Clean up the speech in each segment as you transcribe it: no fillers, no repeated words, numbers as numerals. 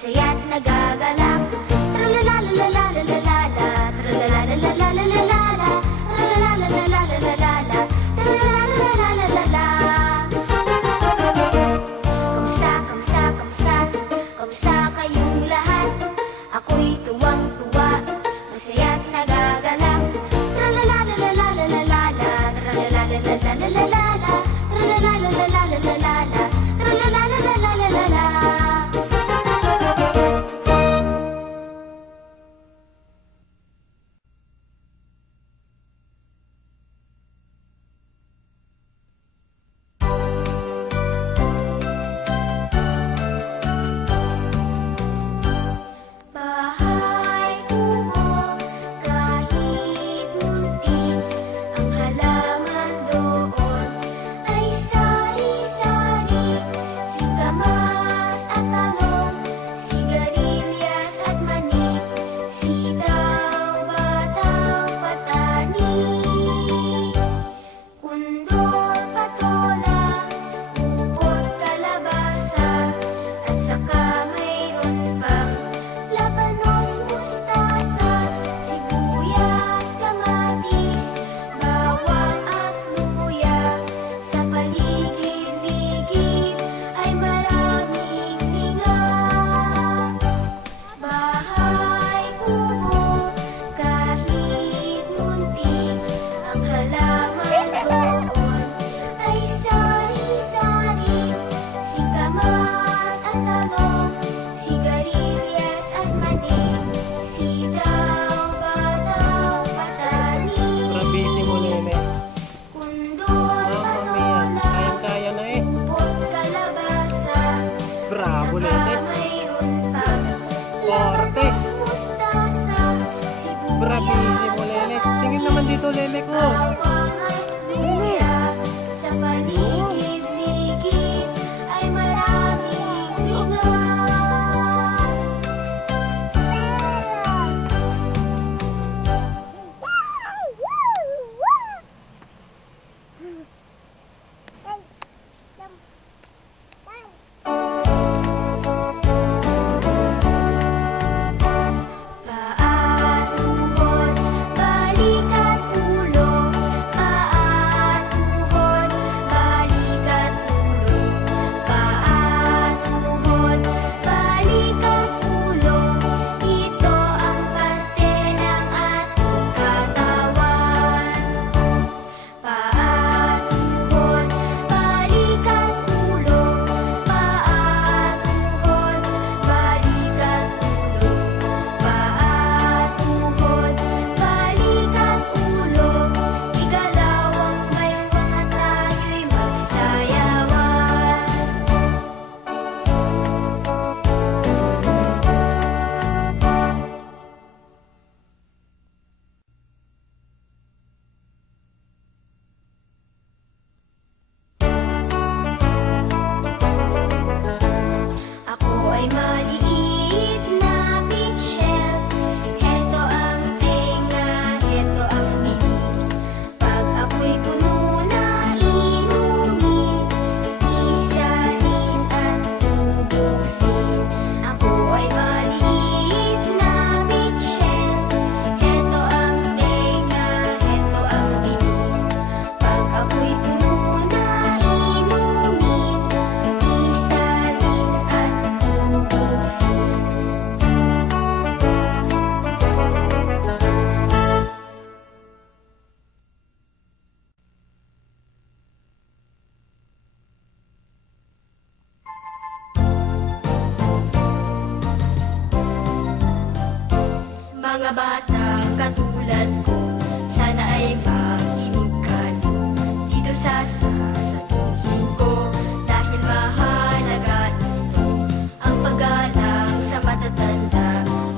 masaya't nagagalak. Tralalalalalalala, tralalalalalalala, tralalalalalalala, tralalalalalalala. Kamusta, kamusta, kamusta, kamusta kayong lahat? Ako'y tuwang-tuwa, masaya't nagagalak. Tralalalalalalala, tralalalalalalala, tralalalalalalala, tralalalalalalala. Bahay kubo, kahit muntik, ang halaman doon ay sari-sari. Singkamas at talong, sigarilyas at mani, sitaw, bataw, patani, kundol, patola, upot, kalabasa, at saka mayroon pang labanos, mustasa, sibuyas, kamatis, bawang at luya. Sa paligid-ligid ay maraming linga. Bahay kubo, kahit muntik, ang halaman doon ay sari-sari. Singkamas at talong, sigarilyas at mani, sitaw, bataw, patani, Trabisi mo, Lele. kundol, patola, Kayang-kaya na eh. upot, kalabasa, Bravo, saka Lele. mayroon pang Forte. labanos, mustasa, Brabisi mo, Lele. Tingin naman dito, Lele ko. bawang at luya. Sa paligid-ligid ay maraming linga. Paa, tuhod, balik at ulo. Paa, tuhod, balik at ulo. Paa, tuhod, balik at ulo. Ito ang parte ng ating katawan. Paa, tuhod, balik at ulo. Paa, tuhod, balik at ulo. Paa, tuhod, balik at ulo. Igalaw ang baywan at tayo'y magsayawan. Ako ay maliit na pitchel. Heto ang tenga, heto ang bibig. Pag ako'y puno na inumin, isalin at tubusin. Ako ay maliit na pitchel. Heto ang tenga, heto ang bibig. Pag ako'y puno na inumin, isalin at tubusin. Mga batang katulad ko, sana ay makinig kayo dito sa sasabihin ko, dahil mahalaga ito. Ang paggalang sa matatanda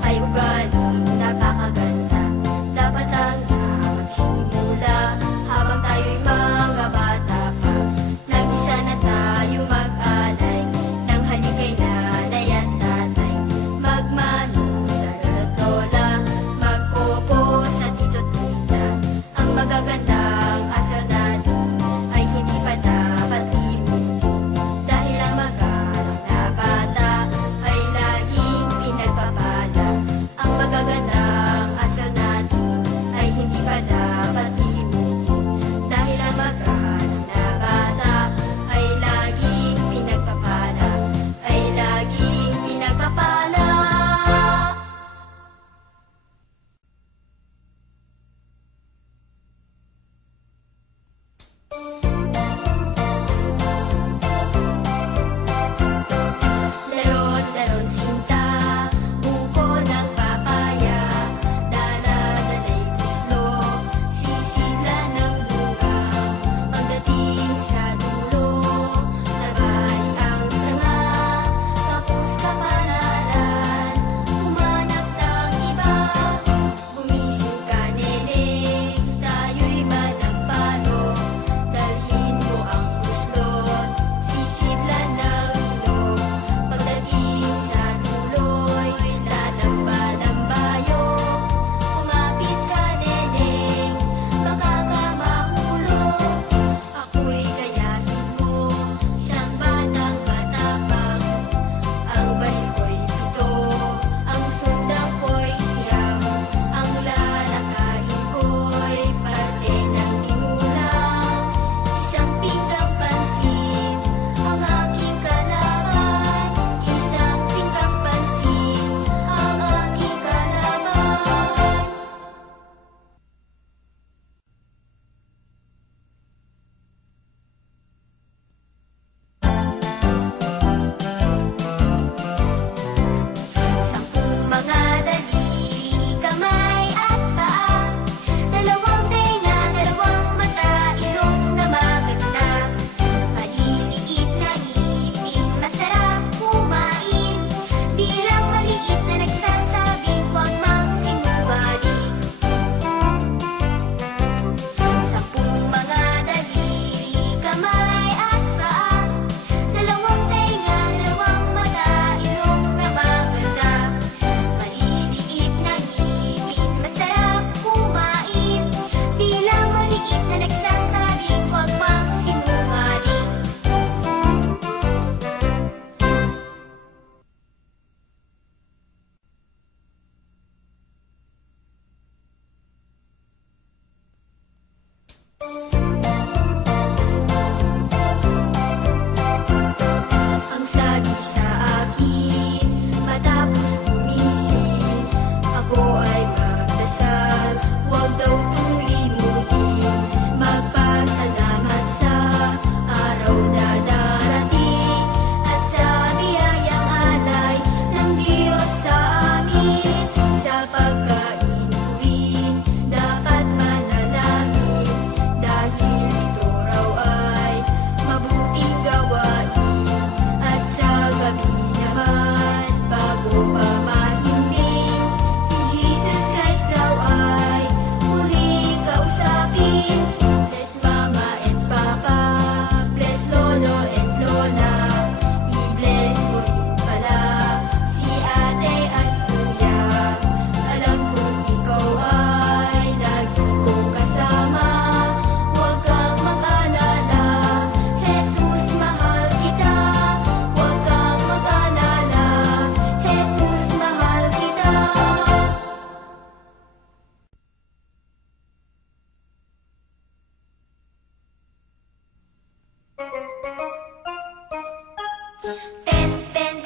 ay ugaling napakaganda. Dapat lang na magsimula habang tayo'y mga bata pa. Nag-isa na tayo mag-alay ng halikay nanay at tatay. Magmano sa lolo't lola, magpopo sa tito't tita. Ang magagandang asal natin ay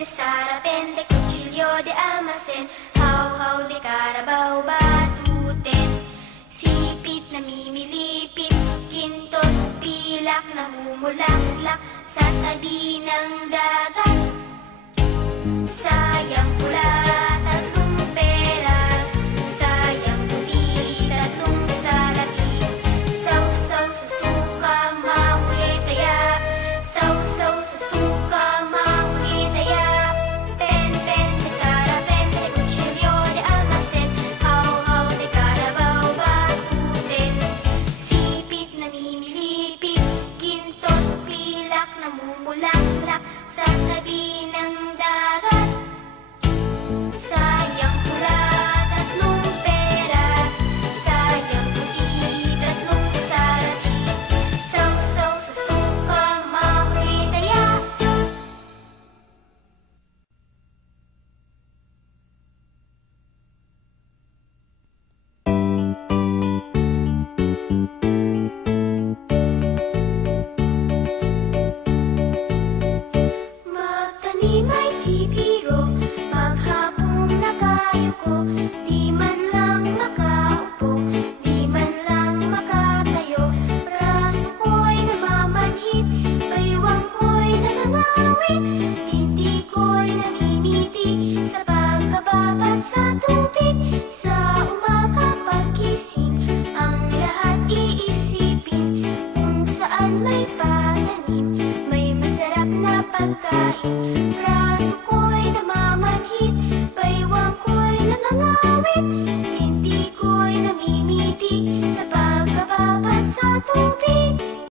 sara, pende, cuchillo de almacén, how de carabao, batuten, sipit na mimilipit, kintot, pilak, namumulaklak sa tabi ng dagat. Sayang pula, tatlong pera, sayang puti, tatlong salapi, sausaw sa suka, mahuli taya, sausaw sa suka, mahuli taya. Pen, de sara, pen, de cuchillo de almacén, how de carabao, batuten, sipit na mimilipit, kintot, pilak, namumulaklak sa tabi ng dagat. Sayang pula, tatlong pera, sayang puti, tatlong salapi, sausaw sa suka, mahuli taya. Magtanim ay di biro, maghapong nakayuko, di man lang makaupo, di man lang makatayo. Braso ko'y namamanhit, baywang ko'y nangangawit, hindi ko'y namimitig sa pagkababad sa tubig. Sa umaga paggising, ang lahat iisipin kung saan may pananim, may masarap na pagkain. Braso ko'y namamanhit, baywang ko'y nangangawit, hindi ko'y namimitig sa pagkababad sa tubig.